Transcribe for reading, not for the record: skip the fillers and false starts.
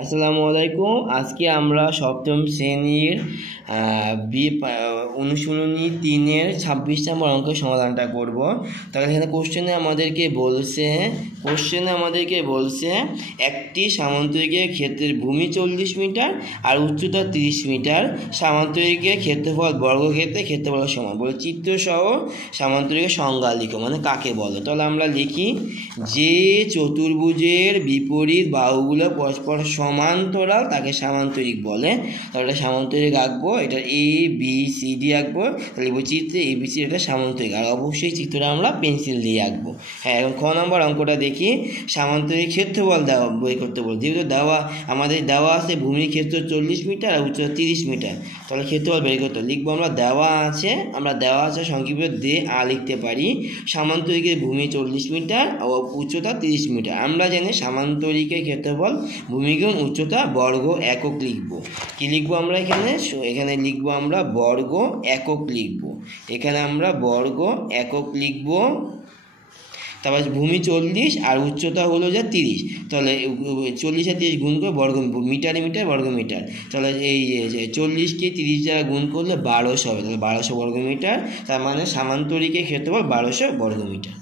আসসালামু আলাইকুম। আজকে আমরা সপ্তম শ্রেণীর অনুশীলনী 3-এর 26 নম্বর অঙ্কের সমাধানটা করব। তাহলে এখানে কোশ্চেনে আমাদেরকে বলছে একটি সামান্তরিকের ক্ষেত্রের ভূমি 40 মিটার আর উচ্চতা 30 মিটার, সামান্তরিকের ক্ষেত্রফল বর্গক্ষেত্রে ক্ষেত্রফল সমান। বলে চিত্রসহ সামান্তরিকের সংজ্ঞা লিখো, মানে কাকে বলে। তাহলে আমরা লিখি, যে চতুর্ভুজের বিপরীত বাহুগুলো পরস্পর সমান্তরাল তাকে সামান্তরিক বলে। তাহলে সামান্তরিক আঁকবো, এটা এ বি সি ডি আঁকবো। তাহলে চিত্রে এ বি সি এটা সামান্তরিক, আর অবশ্যই চিত্রটা আমরা পেন্সিল দিয়ে আঁকবো। হ্যাঁ, এখন খ নম্বর অঙ্কটা দেখি। সামান্তরিক ক্ষেত্রফল বের করতে বল। যেহেতু আমাদের দেওয়া আছে ভূমির ক্ষেত্র 40 মিটার আর উচ্চতা 30 মিটার। তাহলে ক্ষেত্রফল বের করতে লিখবো আমরা দেওয়া আছে সংক্ষিপ্ত দে আ লিখতে পারি। সামান্তরিকের ভূমি 40 মিটার ও উচ্চতা 30 মিটার। আমরা জানি সামান্তরিকের ক্ষেত্রফল ভূমি গুণ উচ্চতা বর্গ একক লিখবো। কি লিখবো আমরা এখানে লিখবো আমরা বর্গ একক লিখবো। এখানে আমরা বর্গ একক লিখবো। তারপর ভূমি 40 আর উচ্চতা হলো যে 30। তাহলে 40 আর 30 গুণ করে বর্গ মিটারে মিটার বর্গ মিটার। তাহলে এই 40কে 30 দ্বারা গুণ করলে 1200 হবে। তাহলে 1200 বর্গ মিটার। তার মানে সামান্তরিকের ক্ষেত্রফল 1200 বর্গ মিটার।